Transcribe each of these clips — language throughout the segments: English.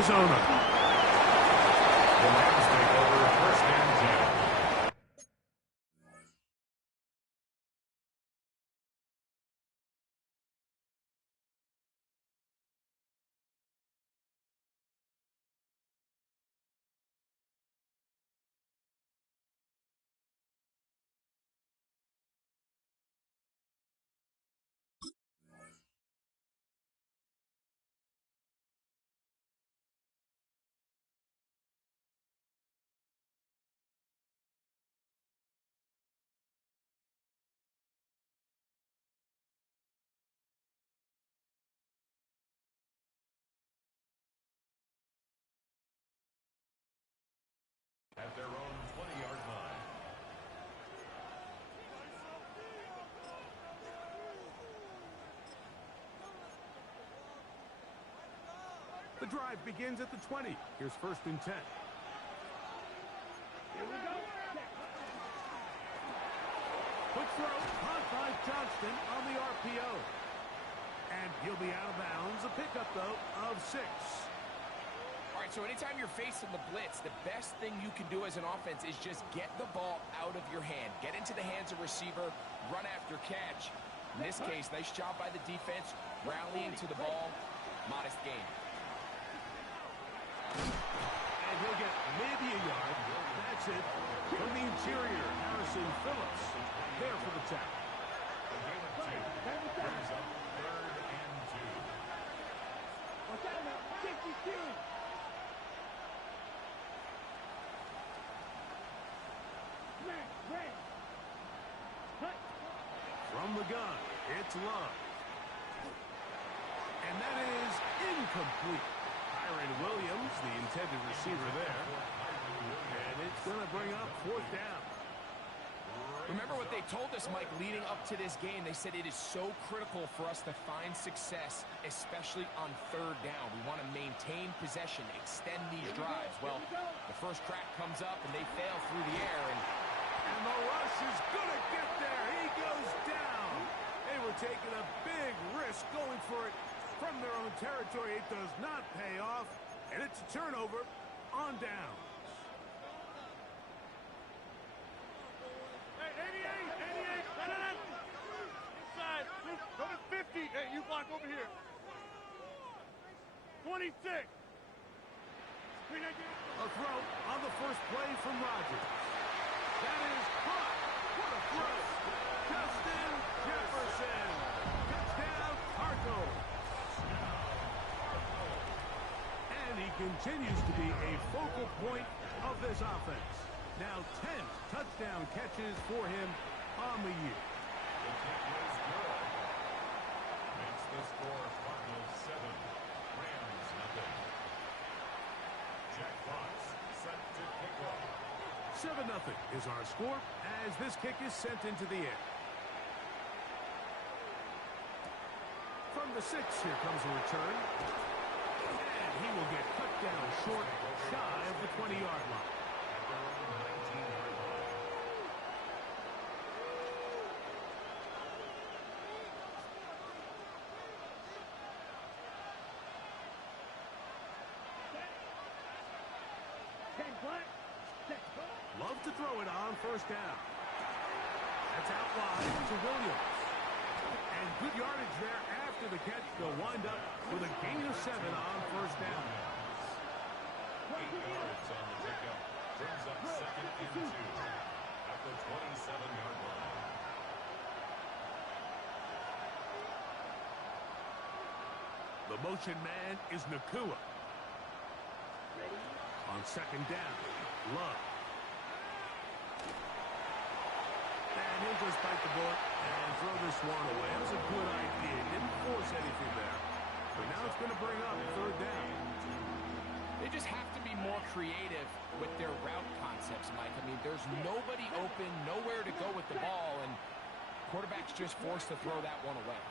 Arizona. The Rams take over first and 10. At their own 20-yard line. The drive begins at the 20. Here's first and 10. Here we go. Quick throw, caught by Johnston on the RPO. And he'll be out of bounds. A pickup, though, of 6. All right, so anytime you're facing the blitz, the best thing you can do as an offense is just get the ball out of your hand. Get into the hands of receiver, run after catch. In this case, nice job by the defense, rallying to the ball. Modest gain. And he'll get maybe a yard. That's it. From the interior, Harrison Phillips there for the tackle. A gain of 2. Brings up third and 2. What's that now? 62. From the gun, it's Love. And that is incomplete. Kyron Williams, the intended receiver there. And it's going to bring up fourth down. Remember what they told us, Mike, leading up to this game. They said it is so critical for us to find success, especially on third down. We want to maintain possession, extend these drives. Well, the first crack comes up, and they fail through the air. And the rush is going to get there. He goes down. They were taking a big risk going for it from their own territory. It does not pay off, and it's a turnover on down. Hey, 88. Inside. Go to 50. Hey, you block over here. 26. A throw on the first play from Rodgers. That is caught. What a throw. Justin Jefferson. Touchdown, Cardinals. And he continues to be a focal point of this offense. Now 10 touchdown catches for him on the year. The kick is good. Makes the score Cardinals 7, Rams 0. Jack Fox set to kick off. 7-0 is our score as this kick is sent into the air. From the 6, here comes a return. And he will get cut down short, shy of the 20-yard line. Love to throw it on first down. That's out wide to Williams. And good yardage there after the catch. They'll wind up with a gain of 7 on first down. 8 yards on the pickup. Brings up second and 2 at the 27-yard line. The motion man is Nakua. On second down, Love. And he'll just bite the bullet and throw this one away. That was a good idea. Didn't force anything there. But now it's going to bring up third down. They just have to be more creative with their route concepts, Mike. I mean, there's nobody open, nowhere to go with the ball, and quarterback's just forced to throw that one away.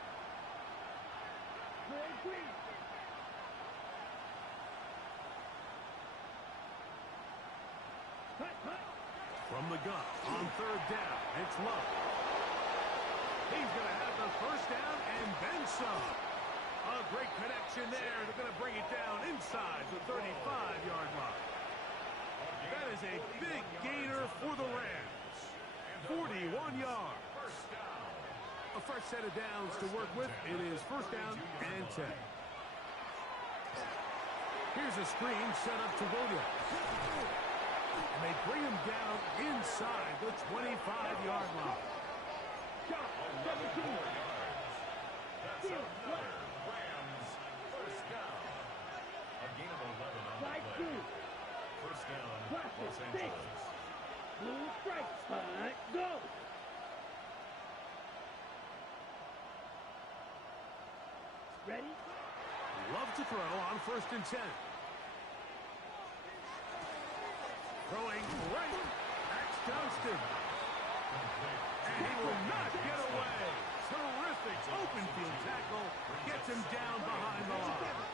From the gun, on third down, it's Love. He's going to have the first down and then some. A great connection there. They're going to bring it down inside the 30. is a big gainer for the Rams. 41 yards. A fresh set of downs to work with. It is first down and 10. Here's a screen set up to Williams. And they bring him down inside the 25-yard line. That's another Rams first down. A gain of 11 on the play. First down, Los Angeles. Blue strike, spot, go! Ready? Love to throw on first and 10. Throwing right. That's Johnston. And he will not get away. Terrific open field tackle. Gets him down behind the line.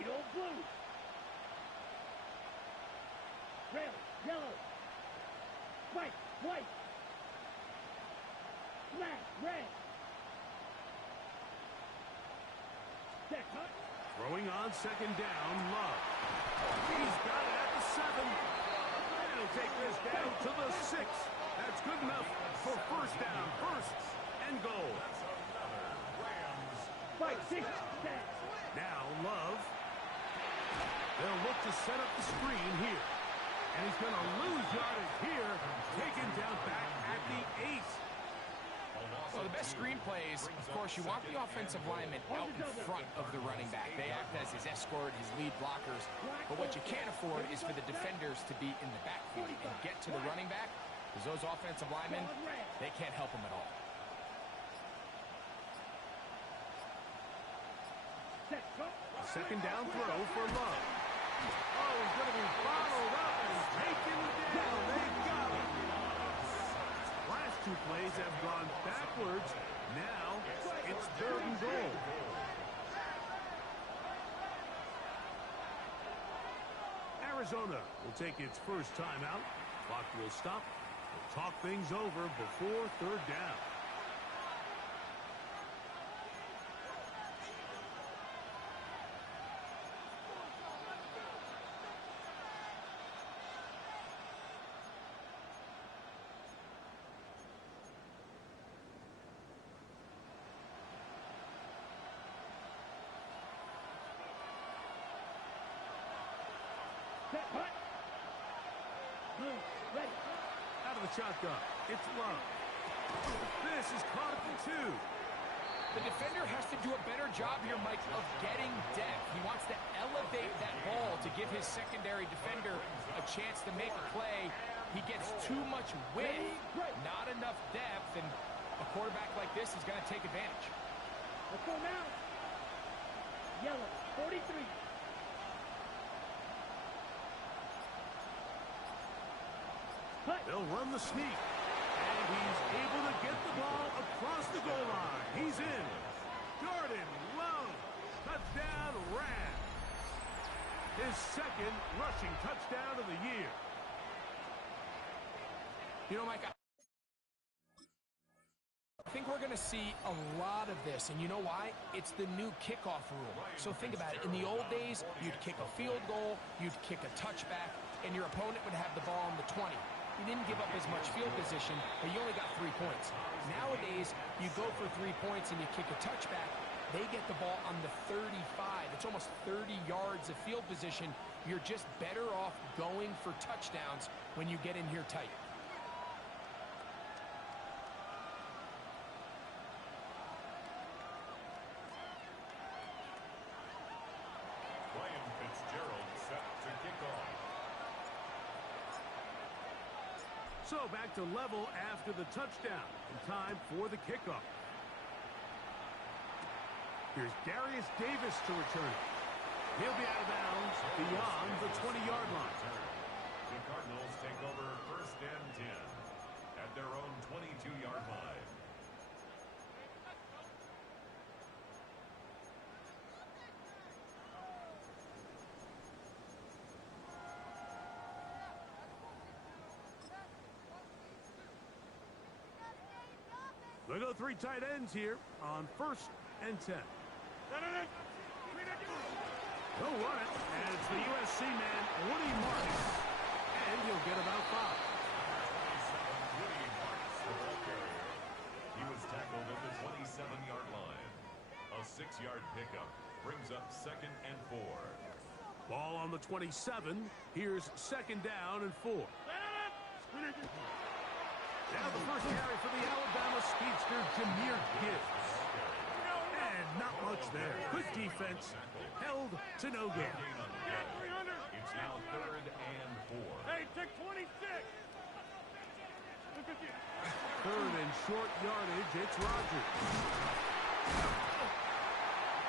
Edo blue. Red, yellow. White, white. Black, red. Set cut. Throwing on second down, Love. He's got it at the 7. And he'll take this down to the 6. That's good enough for first down. First and goal. Fight, 6, set. Now Love. They'll look to set up the screen here. And he's going to lose yardage here. Taken down back at the 8. Well, the best screen plays, of course, you want the offensive lineman out in front of the running back. They act as his escort, his lead blockers. But what you can't afford is for the defenders to be in the backfield and get to the running back, because those offensive linemen, they can't help him at all. A second down throw for Love. Oh, he's going to be followed up and taken down. They got him. Last two plays have gone backwards. Now it's third and goal. Arizona will take its first timeout. Clock will stop. We'll talk things over before third down. Set cut. Blue, ready. Out of the shotgun, it's Love. This is caught at the 2. The defender has to do a better job here, Mike, of getting depth. He wants to elevate that ball to give his secondary defender a chance to make a play. He gets too much width, not enough depth, and a quarterback like this is going to take advantage. Let's go now. Yellow, 43. They'll run the sneak. And he's able to get the ball across the goal line. He's in. Jordan Love. Touchdown, Rams. His second rushing touchdown of the year. You know, Mike, I think we're going to see a lot of this, and you know why? It's the new kickoff rule. So think about it. In the old days, you'd kick a field goal, you'd kick a touchback, and your opponent would have the ball on the 20. You didn't give up as much field position, but you only got 3 points. Nowadays, you go for 3 points and you kick a touchback. They get the ball on the 35. It's almost 30 yards of field position. You're just better off going for touchdowns when you get in here tight. So back to level after the touchdown. And time for the kickoff. Here's Darius Davis to return it. He'll be out of bounds beyond the 20-yard line. The Cardinals take over first and 10 at their own 22-yard line. They go three tight ends here on 1st and 10. He'll run it, and it's the USC man, Woody Marks. And he'll get about 5. He was tackled at the 27-yard line. A 6-yard pickup brings up 2nd and 4. Ball on the 27. Here's 2nd down and 4. Now the first carry for the Alabama speedster, Jahmyr Gibbs. And not much there. Good defense. Held to no gain. It's now 3rd and 4. Hey, take 26. 3rd and short yardage. It's Rogers.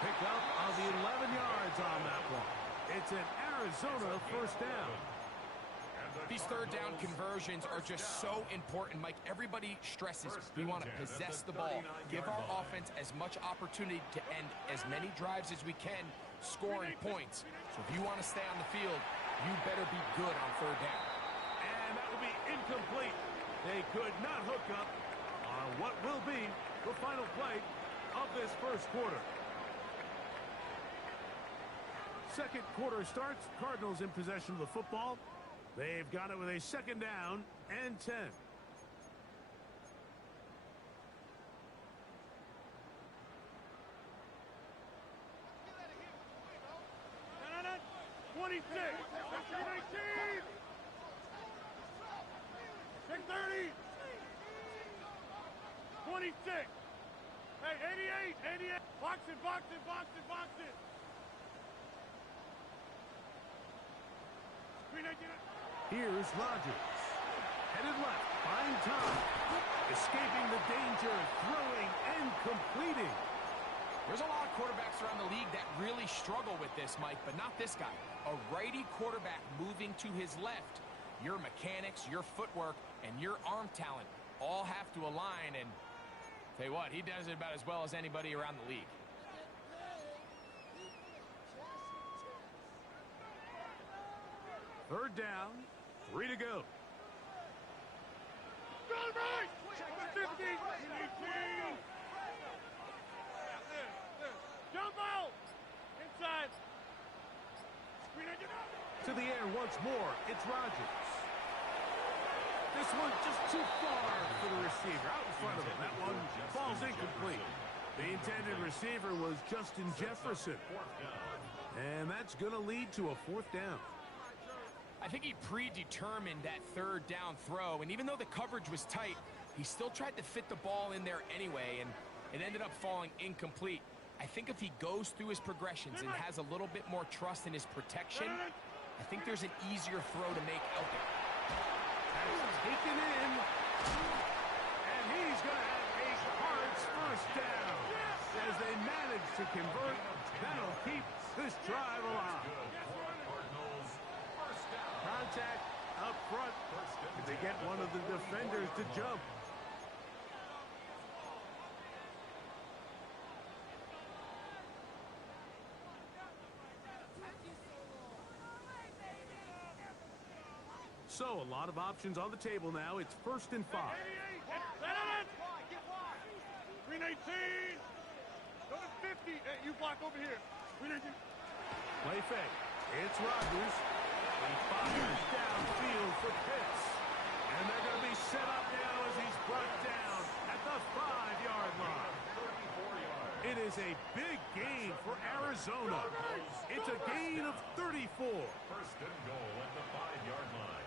Pick up on the 11 yards on that one. It's an Arizona 1st down. These 3rd down conversions are just so important, Mike. Everybody stresses we want to possess the ball, give our offense as much opportunity to end as many drives as we can, scoring points. So if you want to stay on the field, you better be good on 3rd down. And that will be incomplete. They could not hook up on what will be the final play of this 1st quarter. 2nd quarter starts. Cardinals in possession of the football. They've got it with a 2nd down and 10. No. 26. 19. 630. 26. Hey, 88. Box it. Here's Rogers. Headed left. Fine time. Escaping the danger. Throwing and completing. There's a lot of quarterbacks around the league that really struggle with this, Mike, but not this guy. A righty quarterback moving to his left. Your mechanics, your footwork, and your arm talent all have to align, and tell you what, he does it about as well as anybody around the league. Third down. 3 to go. Right. 50. 18. Jump out. Inside. To the air once more. It's Rogers. This one just too far for the receiver. Out in front of him. That one falls incomplete. The intended receiver was Justin Jefferson. And that's going to lead to a 4th down. I think he predetermined that 3rd down throw, and even though the coverage was tight, he still tried to fit the ball in there anyway, and it ended up falling incomplete. I think if he goes through his progressions and has a little bit more trust in his protection, I think there's an easier throw to make out there. That's taken in, and he's going to have a Cards 1st down. As they manage to convert, that'll keep this drive alive. Contact up front. If they get one of the defenders to jump. So a lot of options on the table now. It's 1st and 5. 319. Go to 50. Hey, you block over here. 319. Play fake. It's Rogers. He fires downfield for Pitts. And they're going to be set up now as he's brought down at the 5-yard line. It is a big gain for Arizona. It's a gain of 34. 1st and goal at the 5-yard line.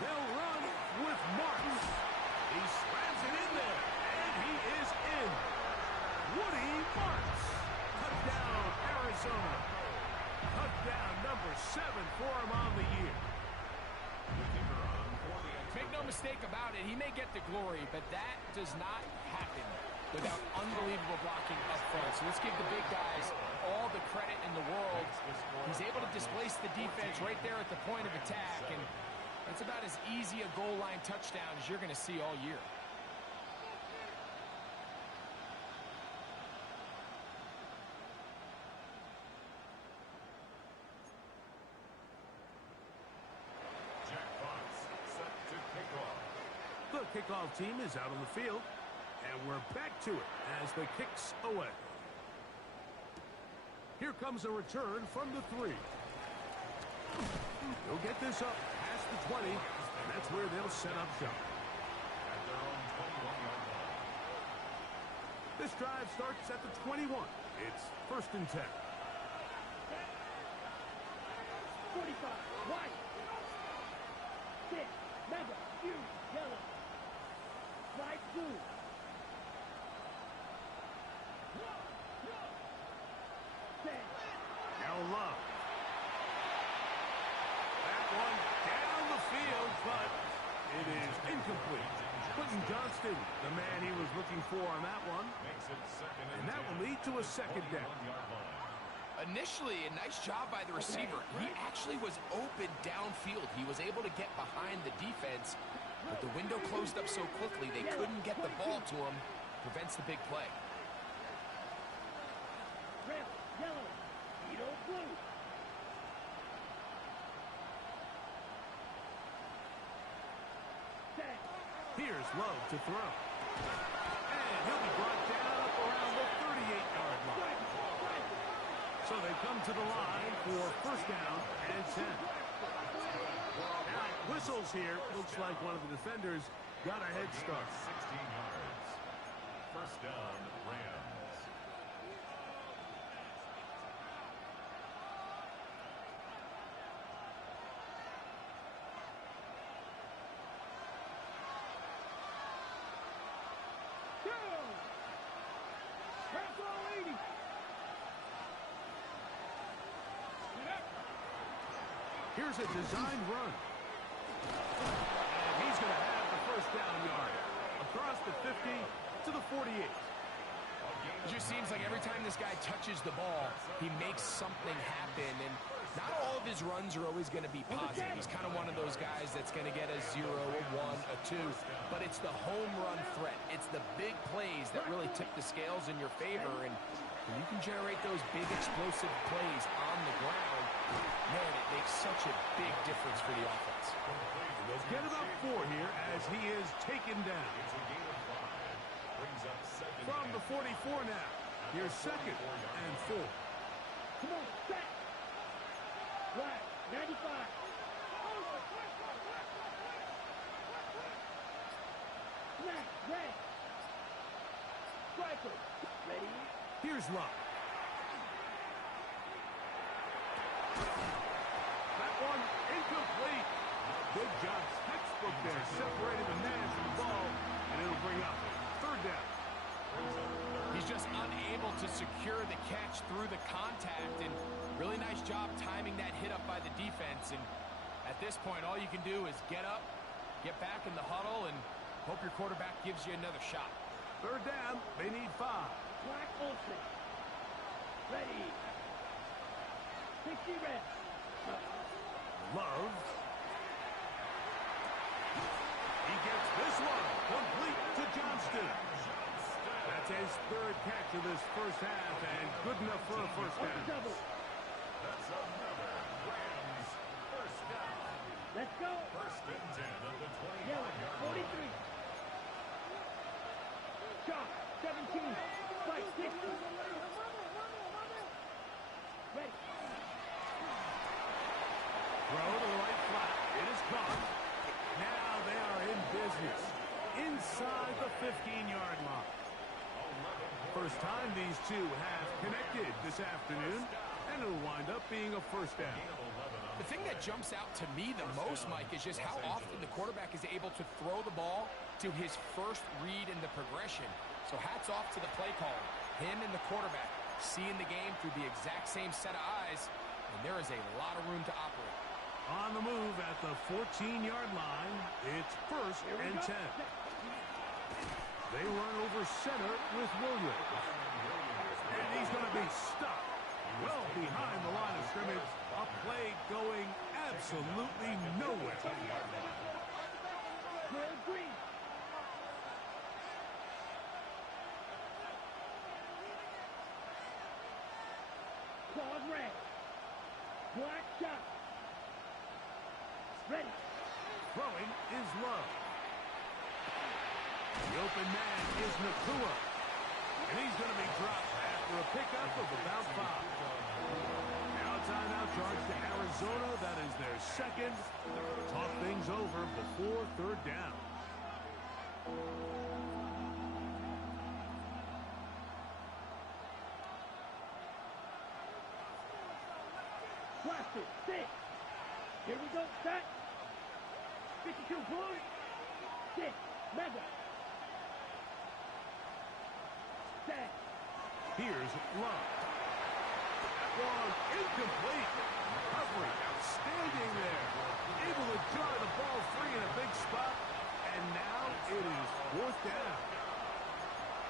They'll run with Marks. He slams it in there, and he is in. Woody Marks. Touchdown, Arizona. Touchdown number 7 for him on the year. Make no mistake about it, he may get the glory, but that does not happen without unbelievable blocking up front. So let's give the big guys all the credit in the world. He's able to displace the defense right there at the point of attack, and that's about as easy a goal line touchdown as you're going to see all year. Jack Fox kickoff team is out on the field. And we're back to it as the kick's away. Here comes a return from the 3. He'll get this up past the 20, and that's where they'll set up shop. At their own 21-yard line. This drive starts at the 21. It's 1st and 10. 45, white. 6, mega, huge, yellow. Slide blue. Now Love. That one down the field, but it is incomplete. Quentin Johnston, the man he was looking for on that one. Makes it 2nd And that will lead to a second down. 21-yard line. Initially, a nice job by the receiver. He actually was open downfield. He was able to get behind the defense, but the window closed up so quickly they couldn't get the ball to him. Prevents the big play. Red, yellow, Edo blue. Set. Here's Love to throw. And he'll be brought down around the 38-yard line. So they come to the line for 1st down and 10. Now, whistles here. Looks like one of the defenders got a head start. 16 yards. 1st down, Rams. Go! Press all 80. Here's a designed run. And he's going to have the 1st down yard. Across the 50 to the 48. It just seems like every time this guy touches the ball, he makes something happen. And not all of his runs are always going to be positive. He's kind of one of those guys that's going to get a 0, a 1, a 2. But it's the home run threat. It's the big plays that really tip the scales in your favor. And when you can generate those big explosive plays on the ground, man, it makes such a big difference for the offense. They'll get about 4 here as he is taken down. It's a gain of 5. Brings up 2nd. From the 44 now. Here's 2nd and 4. Come on, set. Right, 95. Snap, red. Striker, ready. Here's Love. That one incomplete. Good job. Textbook there. Separated the man from the ball, and it'll bring up 3rd down. He's just unable to secure the catch through the contact, and really nice job timing that hit up by the defense. And at this point, all you can do is get up, get back in the huddle, and hope your quarterback gives you another shot. 3rd down. They need 5. Black Olsen. Ready. 60 red. Love. He gets this one complete to Johnston. That's his 3rd catch of this 1st half, and good enough for a 1st down. Double. That's another Rams 1st down. Let's go. 1st and 10 at the Yellow, 21-yard line. 43. Shot, 17. Fight, 60. Ready. Throw to the right flat. It is caught. Now they are in business. Inside the 15-yard line. First time these two have connected this afternoon, and it'll wind up being a 1st down. The thing that jumps out to me the most, Mike, is just how often the quarterback is able to throw the ball to his first read in the progression. So hats off to the play caller. Him and the quarterback seeing the game through the exact same set of eyes, and there is a lot of room to operate. On the move at the 14-yard line, it's 1st and 10. They run over center with Williams. And he's going to be stopped well behind the line of scrimmage. A play going absolutely nowhere. Red, green. Claws red. Black shot. Ready. Throwing is Love. The open man is Nakua. And he's going to be dropped after a pickup of about 5. Now timeout charge to Arizona. That is their second. Talk things over before third down. Blaster, 6. Here we go, set. 52 blue. 6, Mega. Set. Here's Love. That one incomplete. Recovery outstanding there. Able to jar the ball free in a big spot. And now it is fourth down.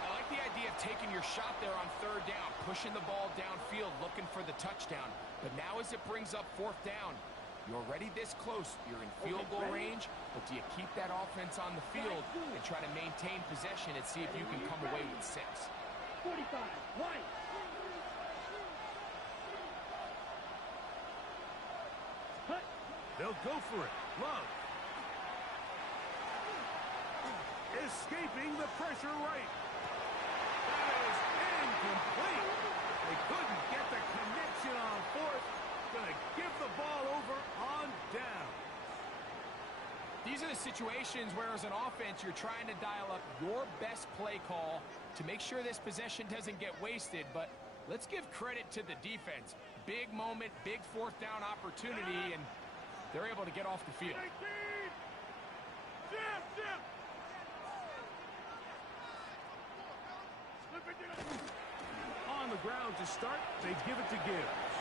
I like the idea of taking your shot there on third down, pushing the ball downfield, looking for the touchdown. But now as it brings up fourth down, you're already this close. You're in field goal range, but do you keep that offense on the field and try to maintain possession and see if you can come away with 6? 45, white. Hut. They'll go for it. Love. Escaping the pressure right. That is incomplete. They couldn't get the connection on fourth. Gonna give the ball over on down. These are the situations where as an offense you're trying to dial up your best play call to make sure this possession doesn't get wasted, but let's give credit to the defense. Big moment, big fourth down opportunity, and they're able to get off the field. On the ground to start, they give it to Gibbs.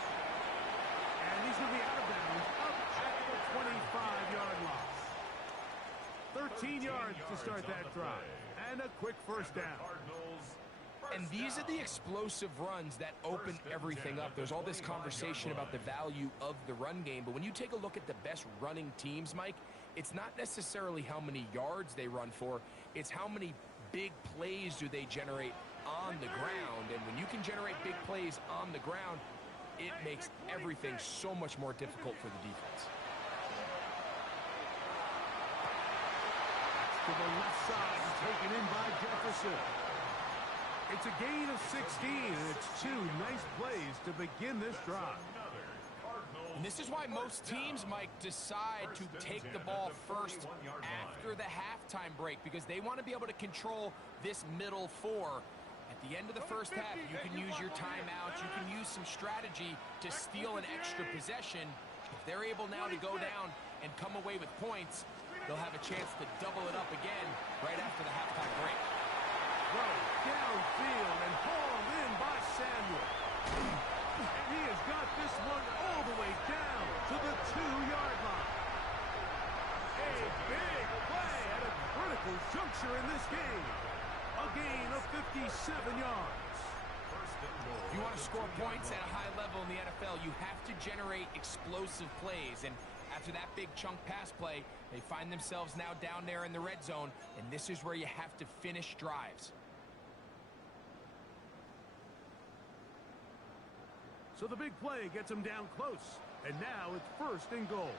And he's going to be out of bounds up at the 25-yard line. 13 yards to start that drive. And a quick first down. And these are the explosive runs that open everything up. There's all this conversation about the value of the run game, but when you take a look at the best running teams, Mike, it's not necessarily how many yards they run for, it's how many big plays do they generate on the ground. And when you can generate big plays on the ground, it makes everything so much more difficult for the defense. To the left side, taken in by Jefferson. It's a gain of 16, and it's 2 nice plays to begin this drive. And this is why most teams, Mike, decide to take the ball first after the halftime break, because they want to be able to control this middle 4. At the end of the first half, you can use your timeouts, you can use some strategy to steal an extra possession. If they're able now to go down and come away with points, they'll have a chance to double it up again right after the halftime break. Throw downfield and hauled in by Samuel. And he has got this one all the way down to the 2-yard line. A big play at a critical juncture in this game. A gain of 57 yards. If you want to score points at a high level in the NFL, you have to generate explosive plays. And after that big chunk pass play, they find themselves now down there in the red zone, and this is where you have to finish drives. So the big play gets him down close. And now it's first and goal.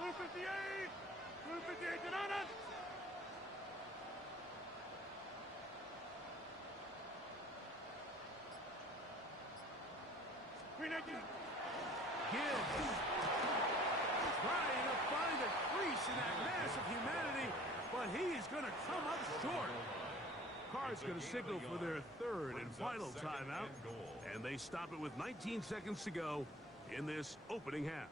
Blue 58! Blue 58, Donana! Gibbs trying to find a crease in that mass of humanity, but he's going to come up short. Carr's going to signal for their third and final timeout, and they stop it with 19 seconds to go in this opening half.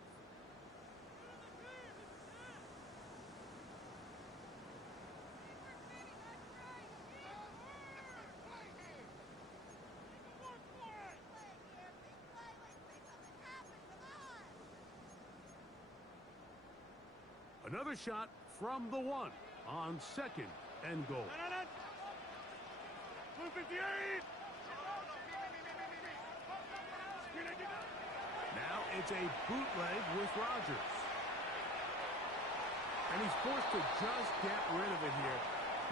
Another shot from the 1 on second and goal. Blue 58! Now it's a bootleg with Rodgers. And he's forced to just get rid of it here.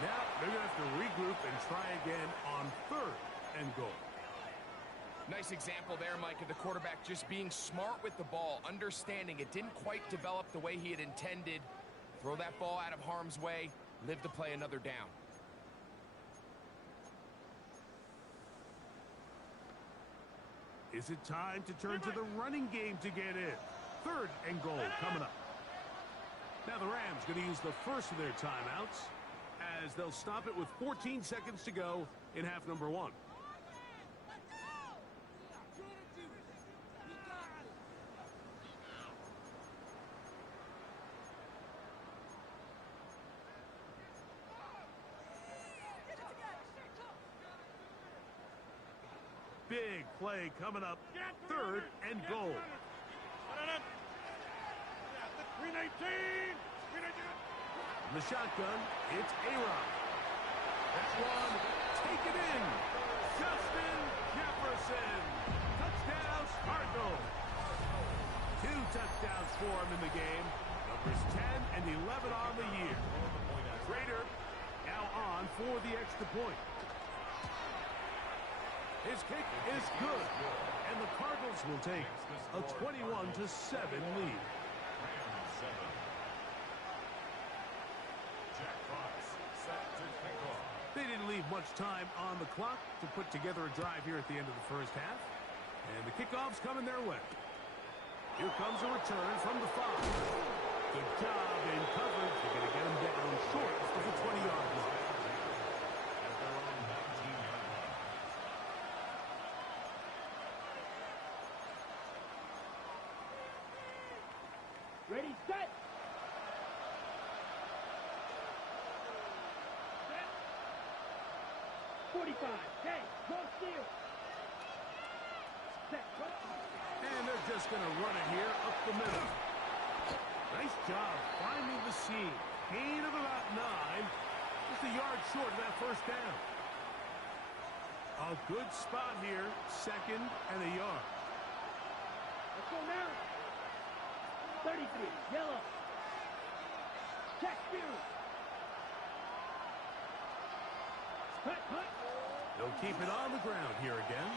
Now they're going to have to regroup and try again on third and goal. Nice example there, Mike, of the quarterback just being smart with the ball, understanding it didn't quite develop the way he had intended. Throw that ball out of harm's way, live to play another down. Is it time to turn to the running game to get in? 3rd and goal coming up. Now the Rams going to use the first of their timeouts as they'll stop it with 14 seconds to go in half number 1. Big play coming up. 3rd and goal. 319. In the shotgun, it's A-Rod. That's one. Take it in. Justin Jefferson. Touchdown, Cardinals. 2 touchdowns for him in the game. Numbers 10 and 11 on the year. Trader now on for the extra point. His kick is good, and the Cardinals will take a 21-7 lead. They didn't leave much time on the clock to put together a drive here at the end of the first half, and the kickoff's coming their way. Here comes a return from the 5. Good job in coverage. They're going to get him down short of the 20-yard line. Ready, set. Set. 45. Okay, go steal. Set. Go. And they're just going to run it here up the middle. Nice job finding the seam. Gain of about 9. Just a yard short of that first down. A good spot here. 2nd and a yard. Let's go now. 33, yellow. Check, steal. Cut. They'll keep it on the ground here again.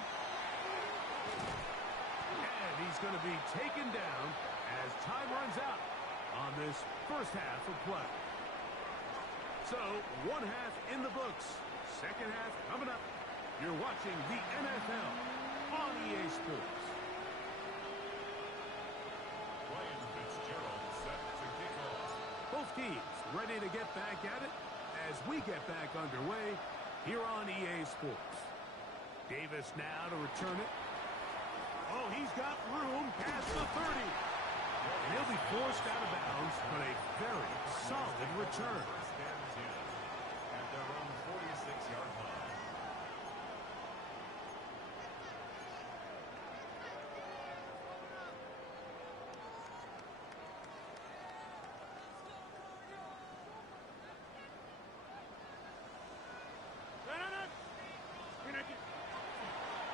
And he's going to be taken down as time runs out on this first half of play. So, 1 half in the books. 2nd half coming up. You're watching the NFL on EA Sports. Both teams ready to get back at it as we get back underway here on EA Sports. Davis now to return it. Oh, he's got room past the 30. And he'll be forced out of bounds, but a very solid return. At their own 46-yard line.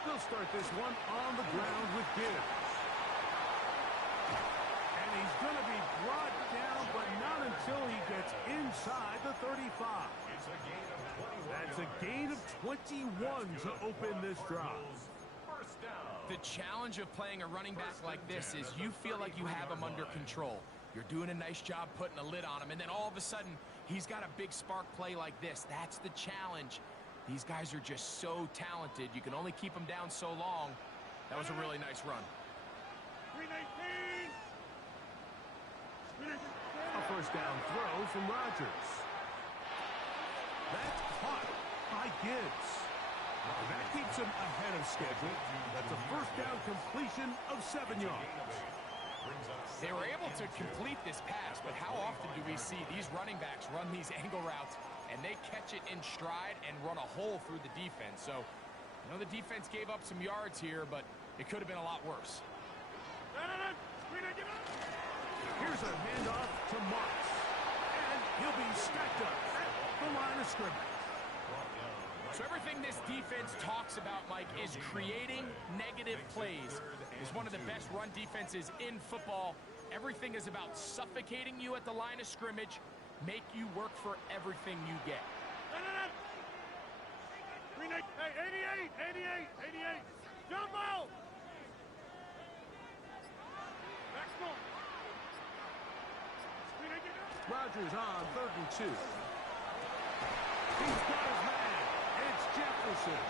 They'll start this one on the ground with Gibbs. And he's going to be brought down, but not until he gets inside the 35. That's a gain of 21 to open this drive. The challenge of playing a running back like this is you feel like you have him under control. You're doing a nice job putting a lid on him, and then all of a sudden, he's got a big spark play like this. That's the challenge. These guys are just so talented. You can only keep them down so long. That was a really nice run. 319. A first down throw from Rodgers. That's caught by Gibbs. And that keeps him ahead of schedule. That's a first down completion of 7 yards. They were able to complete this pass, but how often do we see these running backs run these angle routes and they catch it in stride and run a hole through the defense? So, you know, the defense gave up some yards here, but it could have been a lot worse. Here's a handoff to Marks. And he'll be stacked up at the line of scrimmage. So everything this defense talks about, Mike, is creating negative plays. It's one of the best run defenses in football. Everything is about suffocating you at the line of scrimmage, make you work for everything you get. 88. Jump out. Maximum. Rodgers on 3rd and 2. He's got his man. It's Jefferson.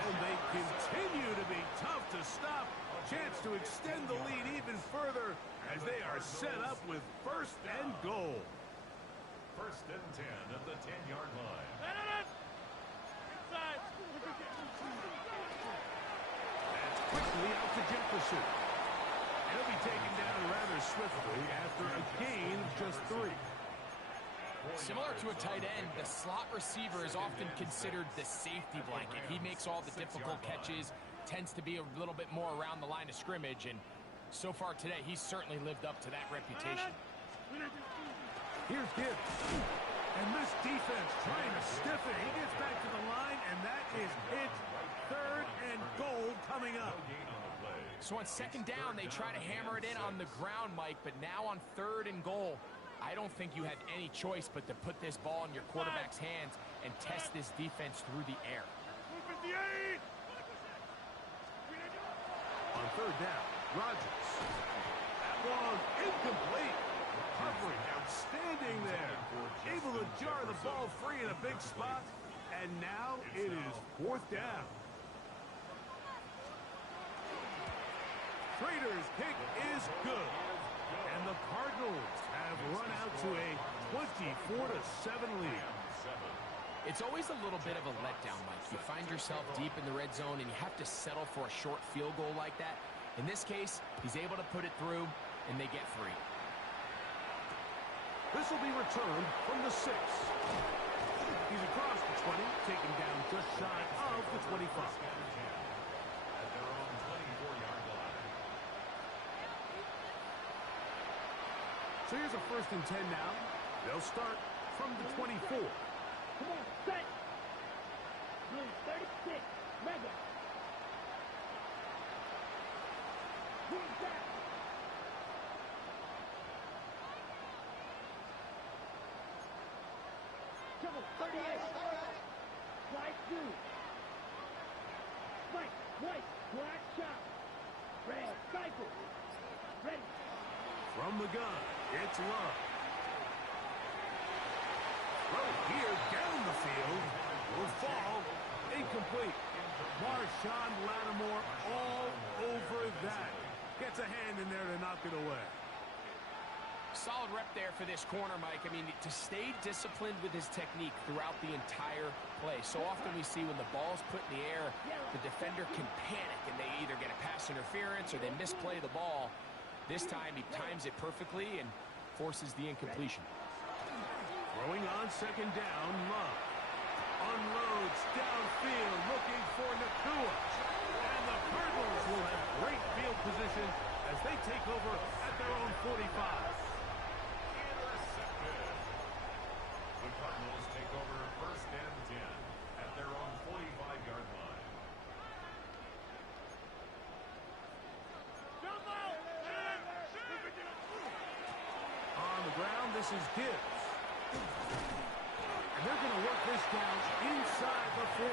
And they continue to be tough to stop. Chance to extend the lead even further as they are set up with 1st and goal. 1st and 10 at the 10-yard line. Inside. That's quickly out to Jefferson. He'll be taken down rather swiftly after a gain of just 3. Similar to a tight end, the slot receiver is often considered the safety blanket. He makes all the difficult catches, tends to be a little bit more around the line of scrimmage, and so far today, he's certainly lived up to that reputation. Here's Gibbs. And this defense trying to stiff it. He gets back to the line, and that is it. 3rd and goal coming up. So on 2nd down, they try to hammer it in on the ground, Mike, but now on 3rd and goal, I don't think you have any choice but to put this ball in your quarterback's hands and test this defense through the air. On 3rd down, Rodgers. That one incomplete. Covering outstanding there. Able to jar the ball free in a big spot. And now it is 4th down. Trader's kick is good. And the Cardinals have run out to a 24-7 lead. It's always a little bit of a letdown, Mike. You find yourself deep in the red zone and you have to settle for a short field goal like that. In this case, he's able to put it through and they get 3. This will be returned from the 6. He's across the 20, taken down just shy of the 25. At their own 24-yard line. So here's a 1st and 10 now. They'll start from the 24. Come on, set. Blue 36, Mega. Who's that? Trouble 38. Slide 2. Mike, white, black shot. Red, cycle. Ready. From the gun, it's Love. Right here, down the field, will fall, incomplete. Marshawn Lattimore all over that. Gets a hand in there to knock it away. Solid rep there for this corner, Mike. I mean, to stay disciplined with his technique throughout the entire play. So often we see when the ball's put in the air, the defender can panic and they either get a pass interference or they misplay the ball. This time he times it perfectly and forces the incompletion. Throwing on 2nd down, Love. Unloads downfield, looking for Nakua. And the Cardinals will have great field position as they take over at their own 45. Intercepted. The Cardinals take over 1st and 10 at their own 45-yard line. On the ground, this is Gibbs. And they're going to work this down inside the 45.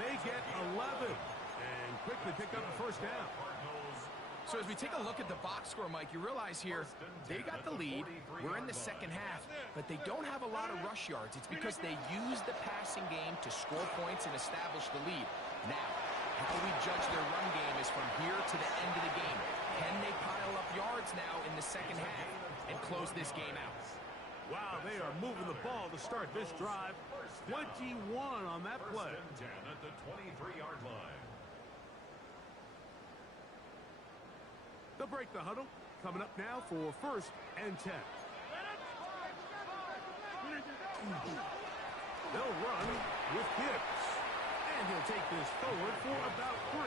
They get 11 and quickly pick up the 1st down. So as we take a look at the box score, Mike, you realize here they got the lead. We're in the 2nd half, but they don't have a lot of rush yards. It's because they use the passing game to score points and establish the lead. Now, how we judge their run game is from here to the end of the game. Can they pile up yards now in the 2nd half and close this game out? Wow, they are moving the ball to start this drive. 21 on that play. 1st and 10 at the 23-yard line. They'll break the huddle. Coming up now for 1st and 10. They'll run with Gibbs. And he'll take this forward for about 3.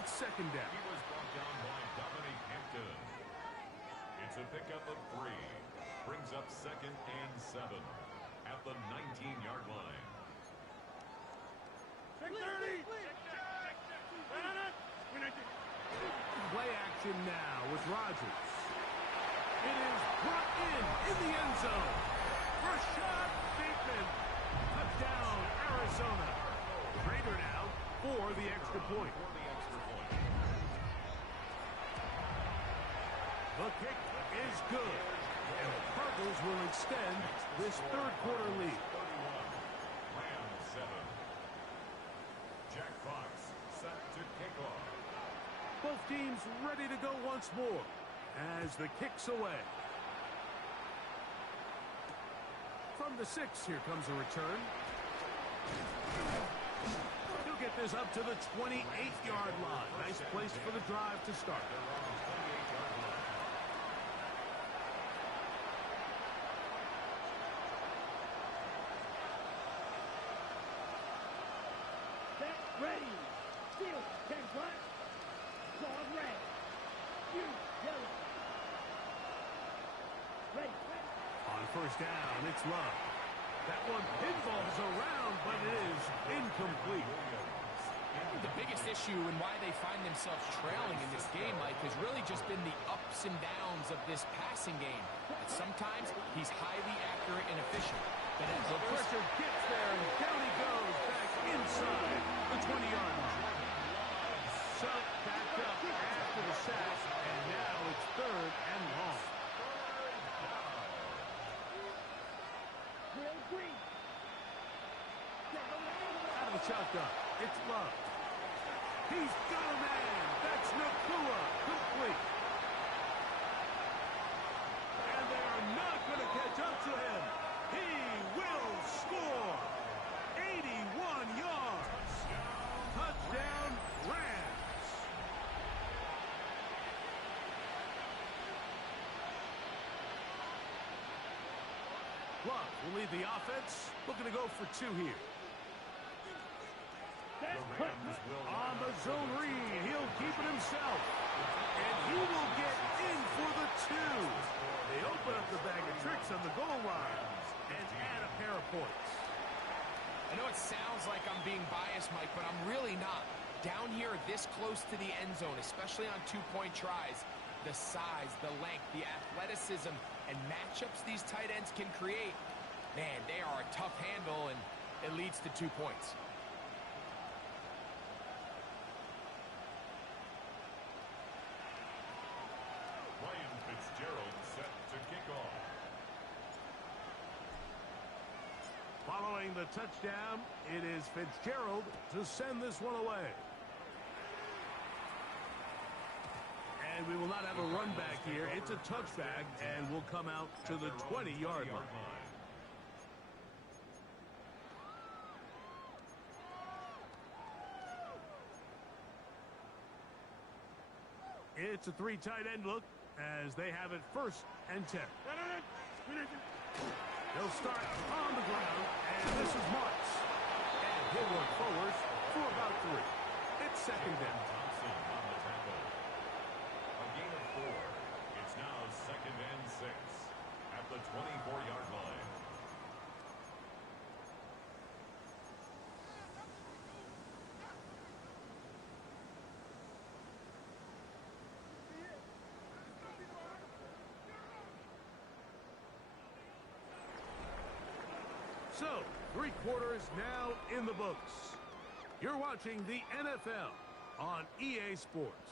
It's 2nd down. He was brought down by Dominic Hampton. It's a pickup of 3. Brings up 2nd and 7 at the 19-yard line. 6:30. Play action now with Rodgers. It is brought in the end zone. Rashad Bateman. Touchdown, Arizona. Raider now for the extra point. The kick is good. And the Cardinals will extend this third quarter lead. 31, Rams 7. Jack Fox set to kick off. Both teams ready to go once more as the kick's away. From the 6, here comes a return. He'll get this up to the 28-yard line. Nice place for the drive to start. Set, ready. Steal, 10 black. Dog red. You, yellow. Ready. On first down, it's Love. That one pinballs around, but it is incomplete. The biggest issue and why they find themselves trailing in this game, Mike, has really just been the ups and downs of this passing game. And sometimes he's highly accurate and efficient. But at The others, pressure gets there, and down he goes back inside the 20-yard line. So backed up after the sack, and now it's third and long. Real green. Out of the shotgun, it's Love. He's got a man. That's Nakua. Complete. And they are not going to catch up to him. He will score. 81 yards. Touchdown, Rams. Love will lead the offense. Looking to go for 2 here. On the zone read, he'll keep it himself. And he will get in for the 2. They open up the bag of tricks on the goal line and add a pair of points. I know it sounds like I'm being biased, Mike, but I'm really not. Down here this close to the end zone, especially on 2-point tries, the size, the length, the athleticism, and matchups these tight ends can create, man, they are a tough handle, and it leads to 2 points. Ryan Fitzgerald set to kick off. Following the touchdown, it is Fitzgerald to send this one away. And we will not have a run back here. It's a touchback, and we'll come out to the 20-yard line. It's a 3 tight end look as they have it first and 10. They'll start on the ground, and this is Marks. And he'll work forward for about 3. It's second down. Thompson on the tackle. A gain of 4. It's now second and 6 at the 24-yard line. So, 3 quarters now in the books. You're watching the NFL on EA Sports.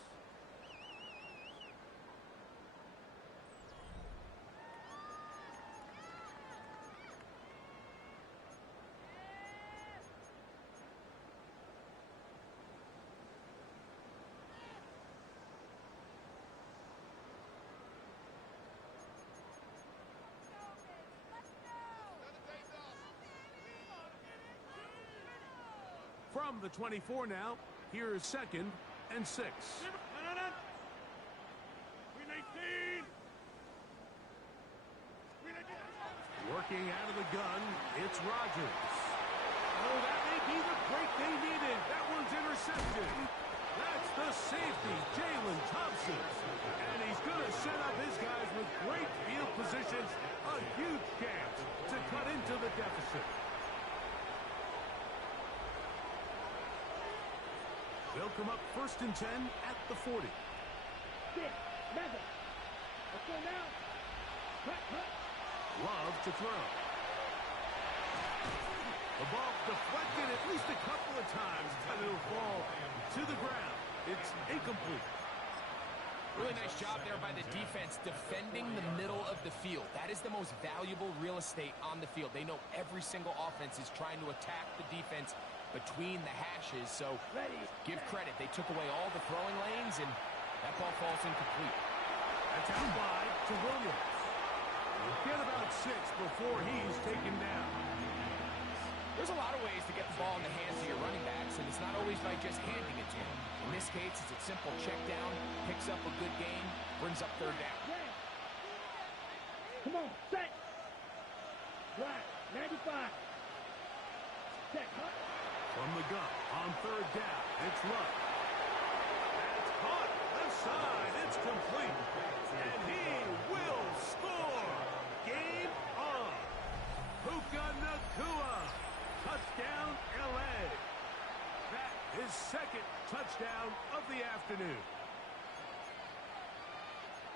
From the 24 now, here is second and 6. Working out of the gun, it's Rodgers. Oh, that may be the break they needed. That one's intercepted. That's the safety, Jalen Thompson. And he's going to set up his guys with great field positions. A huge chance to cut into the deficit. They'll come up first and 10 at the 40. Madden. Let's go now. Cut. Love to throw. The ball deflected at least a couple of times, but it'll fall to the ground. It's incomplete. Really nice job there by the defense defending the middle of the field. That is the most valuable real estate on the field. They know every single offense is trying to attack the defense between the hashes, so give credit. They took away all the throwing lanes, and that ball falls incomplete. That's out wide to Williams. Get about 6 before he's taken down. There's a lot of ways to get the ball in the hands of your running backs, and it's not always by just handing it to them. In this case, it's a simple check down, picks up a good gain, brings up third down. Come on, set. Right, 95. Set, cut. From the gun, on third down, it's Love. That's caught, left side, it's complete. And he will score. Game on. Puka Nacua. Touchdown, L.A. That is second touchdown of the afternoon.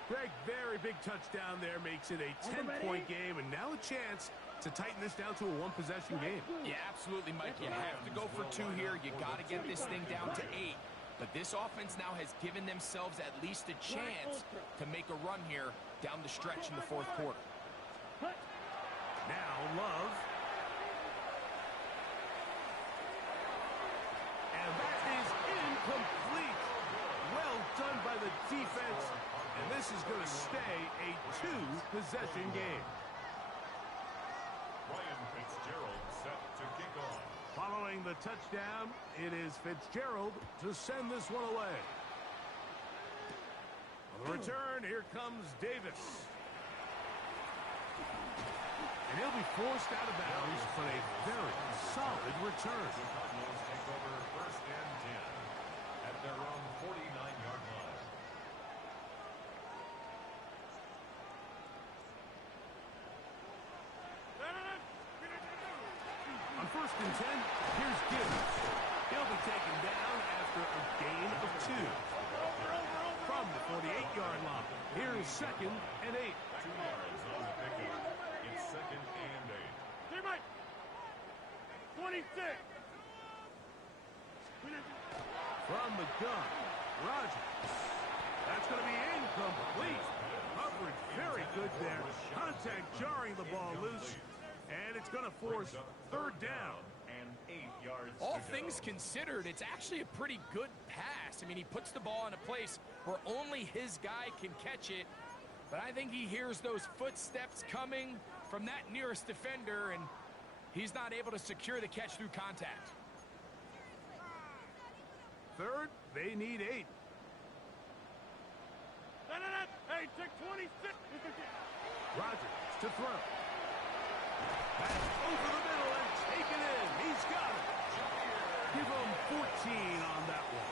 Greg, very big touchdown there, makes it a 10-point game, and now a chance to tighten this down to a one-possession game. Yeah, absolutely, Mike. You have to go for 2 here. You got to get this thing down to 8. But this offense now has given themselves at least a chance to make a run here down the stretch in the fourth quarter. Now, Love. And that is incomplete. Well done by the defense. And this is going to stay a 2-possession game. Ryan Fitzgerald set to kick off. Following the touchdown, it is Fitzgerald to send this one away. On the return, here comes Davis. And he'll be forced out of bounds, but a very solid return. The Cardinals take over first and 10 at their own 49-yard line. On first and 10, here's Gibbs. He'll be taken down after a gain of 2. From the 48-yard line, here's second and 8. 2 yards on the pickup. It's second and 8. Teammate. 26. From the gun, Rogers. That's going to be incomplete. Coverage very good there. Contact jarring the ball loose. And it's going to force third down. And 8 yards All to go. things considered, it's actually a pretty good pass. I mean, he puts the ball in a place where only his guy can catch it. But I think he hears those footsteps coming from that nearest defender, and he's not able to secure the catch through contact. Third, they need 8. Hey, take 26. Rogers to throw. That's over the middle and taken in. He's got it. Give him 14 on that one.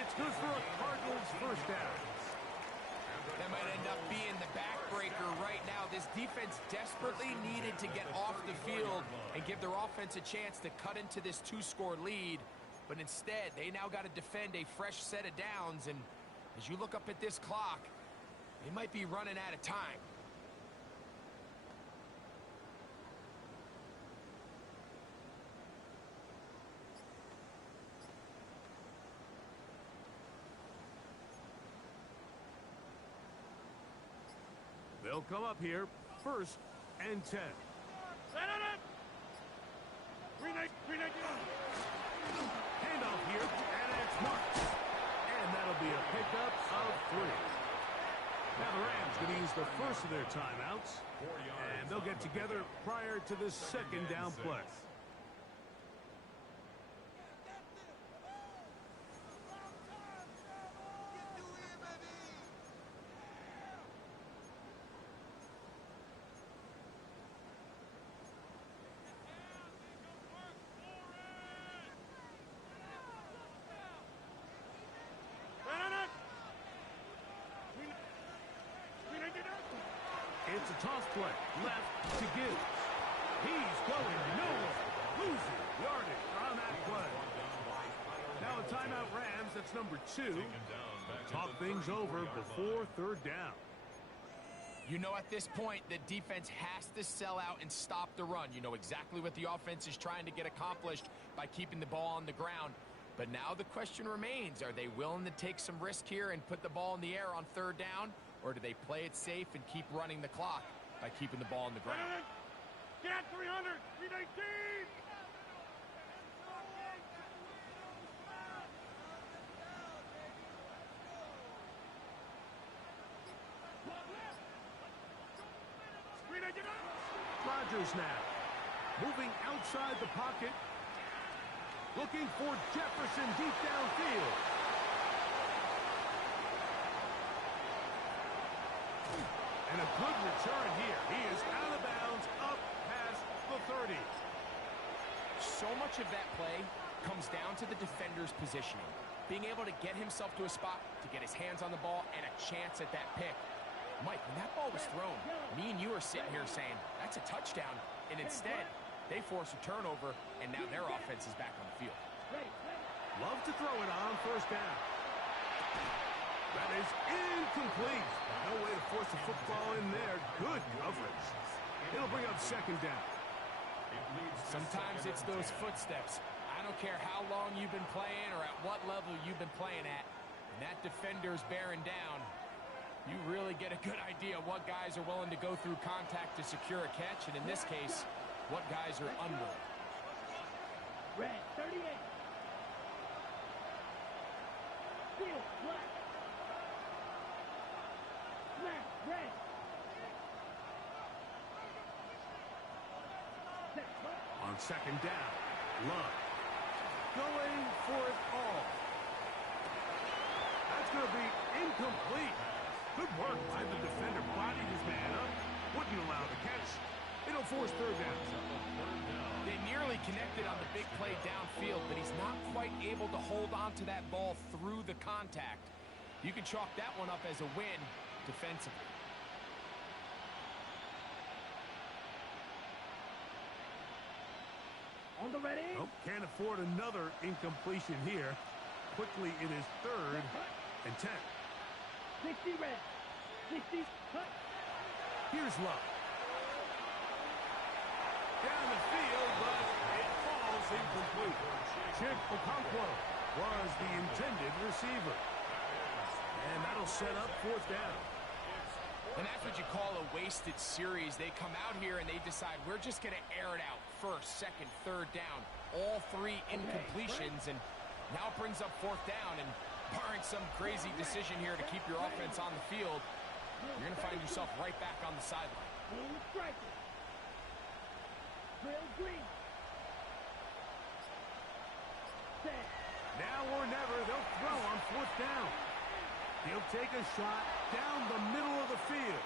It's good for a Cardinals first down. That might end up being the backbreaker right now. This defense desperately needed to get off the field and give their offense a chance to cut into this 2-score lead. But instead, they now got to defend a fresh set of downs. And as you look up at this clock, they might be running out of time. They'll come up here, first and 10. Handoff here, and it's marked. And that'll be a pickup of 3. Now the Rams going to use the first of their timeouts, and they'll get together prior to this second down play. It's a toss play, left to Gibbs. He's going nowhere. Losing yardage on that play. Now a timeout Rams, that's number 2. Talk things over before third down. You know, at this point, the defense has to sell out and stop the run. You know exactly what the offense is trying to get accomplished by keeping the ball on the ground. But now the question remains, are they willing to take some risk here and put the ball in the air on third down? Or do they play it safe and keep running the clock by keeping the ball on the ground? Get out 300, 319! Rodgers now. Moving outside the pocket. Looking for Jefferson deep downfield. And a good return here. He is out of bounds, up past the 30. So much of that play comes down to the defender's positioning. Being able to get himself to a spot, to get his hands on the ball, and a chance at that pick. Mike, when that ball was thrown, me and you are sitting here saying, that's a touchdown. And instead, they force a turnover, and now their offense is back on the field. Love to throw it on first down. That is incomplete. No way to force the football in there. Good coverage. It'll bring up second down. Sometimes it's those footsteps. I don't care how long you've been playing or at what level you've been playing at. When that defender's bearing down, you really get a good idea of what guys are willing to go through contact to secure a catch, and in this case, what guys are unwilling. Red, 38. Field, black. Black, red. On second down, Love going for it all. That's going to be incomplete. Good work by the defender. Bodied his man up. Wouldn't allow the catch. It'll force third down. They nearly connected on the big play downfield, but he's not quite able to hold on to that ball through the contact. You can chalk that one up as a win defensively. On the ready. Oh, can't afford another incompletion here. Quickly, it is third and 10. 60 red. 60 cut. Here's Love. Down the field, but it falls incomplete. Chip Okonkwo was the intended receiver. And that'll set up fourth down. And that's what you call a wasted series. They come out here and they decide we're just going to air it out. First, second, third down. All three incompletions. And now it brings up fourth down. And barring some crazy decision here to keep your offense on the field, you're going to find yourself right back on the sideline. Blue striker. Trail green. Set. Now or never, they'll throw on fourth down. He'll take a shot down the middle of the field.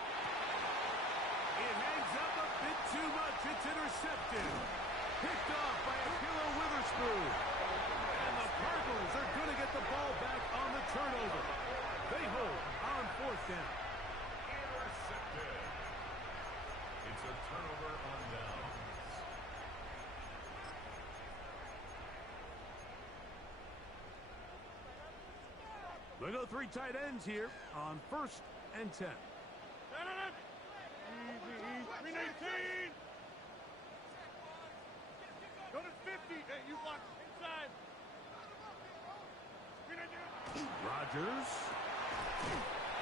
It hangs up a bit too much. It's intercepted. Picked off by Akilo Witherspoon. And the Cardinals are going to get the ball back on the turnover. They hold on fourth down. Intercepted. It's a turnover on downs. They go three tight ends here on first and 10. Easy, 319! Go to 50. Hey, you block inside. 319. Rodgers.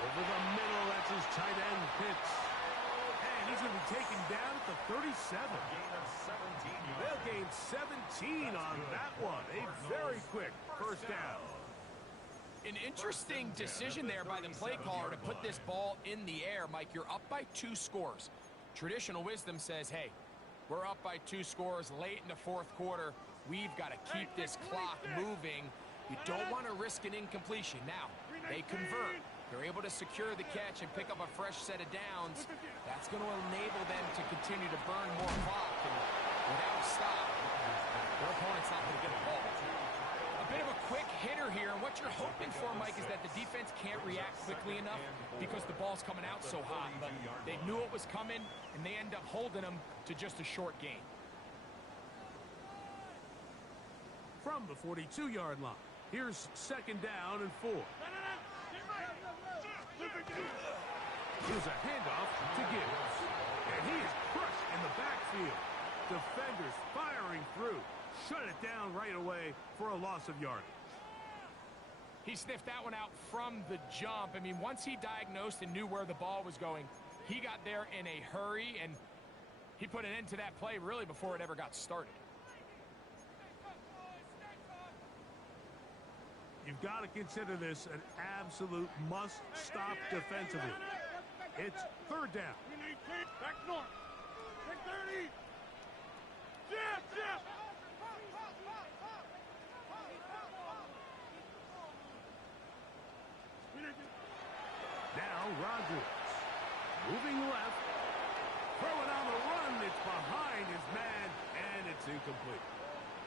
Over the middle, that's his tight end pitch. And he's going to be taken down at the 37. Gain of 17 yards. They'll gain 17 on that one. A very quick first down. An interesting decision there by the play caller to put this ball in the air. Mike, you're up by 2 scores. Traditional wisdom says, hey, we're up by 2 scores late in the fourth quarter. We've got to keep this clock moving. You don't want to risk an incompletion. Now, they convert. They're able to secure the catch and pick up a fresh set of downs. That's going to enable them to continue to burn more clock. And without a stop, their opponent's not going to get the ball. A bit of a quick hitter here, and what you're hoping for, Mike, is that the defense can't react quickly enough because the ball's coming out so hot. But they knew it was coming, and they end up holding them to just a short gain. From the 42-yard line, here's second down and 4. Here's a handoff to Gibbs. And he is crushed in the backfield. Defenders firing through. Shut it down right away for a loss of yardage. He sniffed that one out from the jump. I mean, once he diagnosed and knew where the ball was going, he got there in a hurry, and he put an end to that play really before it ever got started. You've got to consider this an absolute must-stop defensively. It's third down. Back north. Take 30. Jab, jab. Now Rodgers. Moving left. Throwing on the run. It's behind his man, and it's incomplete.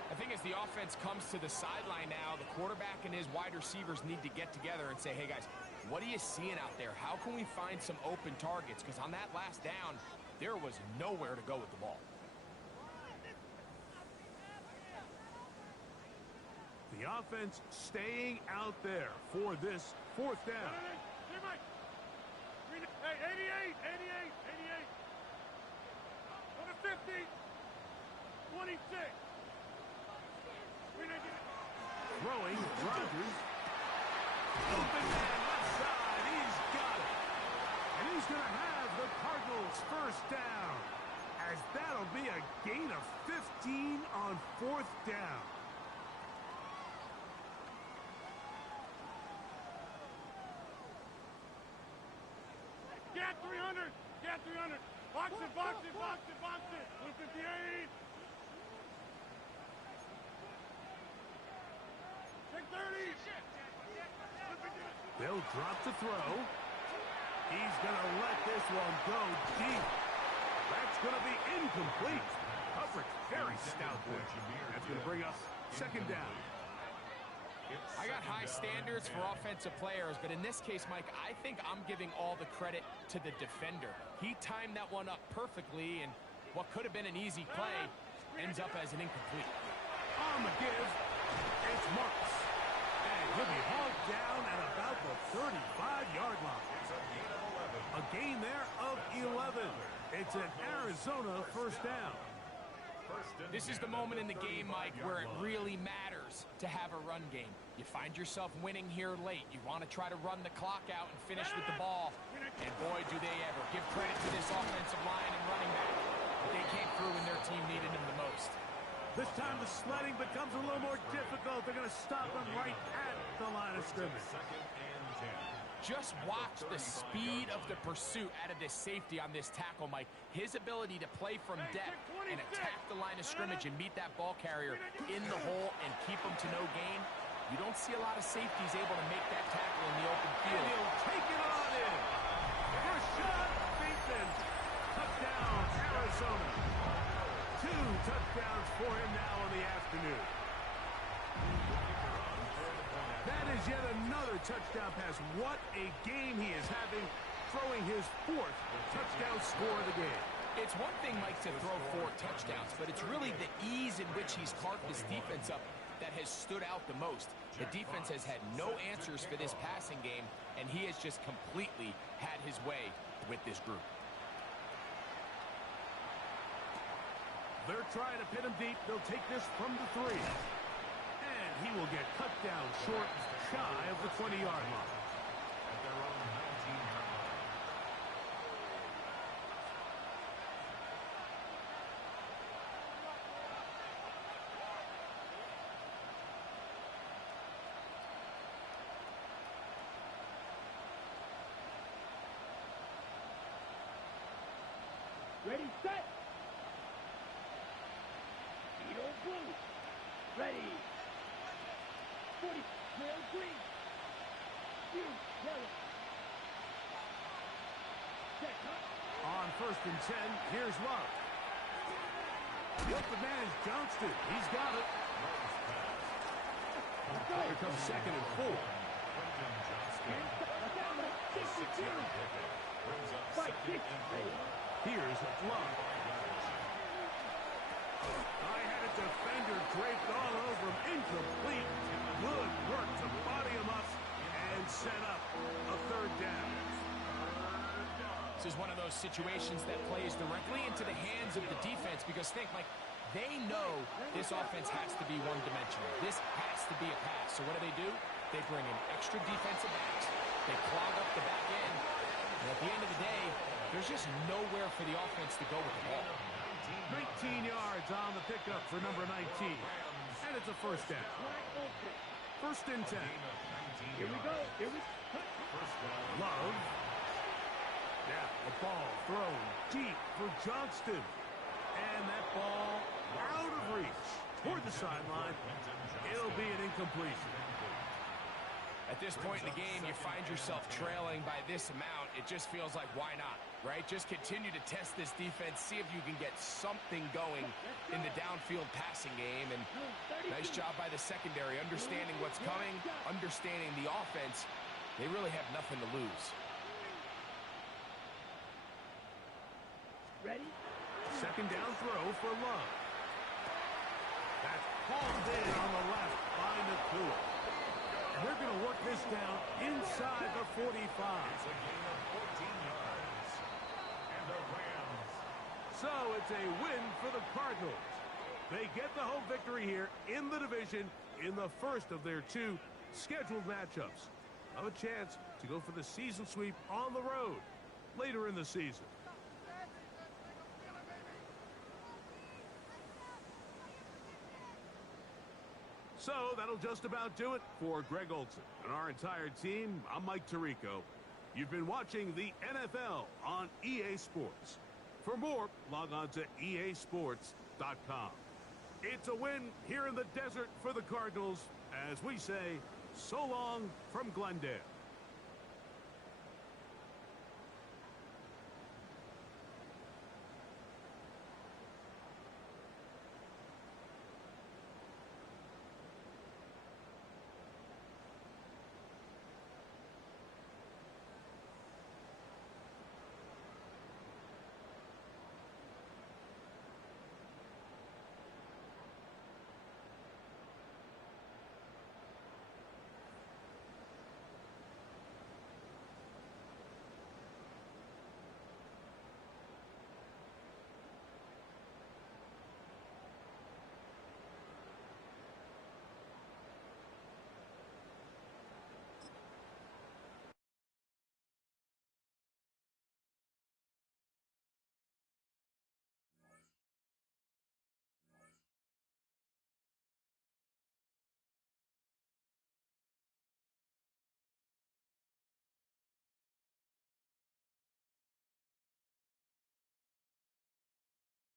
I think as the offense comes to the sideline now, the quarterback and his wide receivers need to get together and say, hey, guys, what are you seeing out there? How can we find some open targets? Because on that last down, there was nowhere to go with the ball. The offense staying out there for this fourth down. Hey, 88, 88, 88. On the 50. 26. Throwing, Rodgers. Open man left side. He's got it. And he's going to have the Cardinals first down. As that'll be a gain of 15 on fourth down. Get 300. Get 300. Box it, box it, box it, box it. 158. Take 30. They'll drop the throw. He's going to let this one go deep. That's going to be incomplete. Coverage very stout there. That's going to bring us second down. I got high standards for offensive players, but in this case, Mike, I think I'm giving all the credit to the defender. He timed that one up perfectly, and what could have been an easy play ends up as an incomplete. On the give, it's Marks. And he'll be hauled down at about the 35-yard line. A gain there of 11. It's an Arizona first down. This is the moment in the game, Mike, where it really matters to have a run game. You find yourself winning here late. You want to try to run the clock out and finish with the ball. And boy, do they ever. Give credit to this offensive line and running back. But they came through when their team needed them the most. This time the sledding becomes a little more difficult. They're going to stop him right at the line of scrimmage. Just watch the speed of the pursuit out of this safety on this tackle, Mike. His ability to play from depth and attack the line of scrimmage and meet that ball carrier in the hole and keep him to no gain. You don't see a lot of safeties able to make that tackle in the open field. And he'll take it on in. Rashad Bateman. Touchdown, Arizona. 2 touchdowns for him now in the afternoon. That is yet another touchdown pass. What a game he is having, throwing his 4th touchdown score of the game. It's one thing, Mike, to throw 4 touchdowns, but it's really the ease in which he's carved this defense up that has stood out the most. The defense has had no answers for this passing game, and he has just completely had his way with this group. They're trying to pin him deep. They'll take this from the 3. And he will get cut down short, shy of the 20-yard line. At their own 19-yard line. Ready, set. Eagle blue. Ready. 40. Trail green. You yellow. Check, huh? On 1st and 10, here's Love. The open man is Johnston. He's got it. Here comes 2nd and 4. Here's Love. I had a defender draped all over him. Incomplete. Good work to body him up and set up a 3rd down. This is one of those situations that plays directly into the hands of the defense because think, like, they know this offense has to be one-dimensional. This has to be a pass. So what do? They bring in extra defensive backs. They clog up the back end. And at the end of the day, there's just nowhere for the offense to go with the ball. 19 yards on the pickup for number 19. And it's a first down. First and 10. Here we go. Here we go. Love. Now the ball thrown deep for Johnston. And that ball out of reach toward the sideline. It'll be an incompletion. At this point in the game, you find yourself trailing by this amount. It just feels like, why not, right? Just continue to test this defense, see if you can get something going in the downfield passing game. And nice job by the secondary, understanding what's coming, understanding the offense. They really have nothing to lose. Ready? Second down throw for Love. That's palmed in on the left by Nakua. And they're going to work this down inside the 45. It's a gain of 14 yards. And the Rams. So it's a win for the Cardinals. They get the home victory here in the division in the first of their two scheduled matchups. Have a chance to go for the season sweep on the road later in the season. So that'll just about do it for Greg Olson and our entire team. I'm Mike Tirico. You've been watching the NFL on EA Sports. For more, log on to easports.com. It's a win here in the desert for the Cardinals as we say so long from Glendale.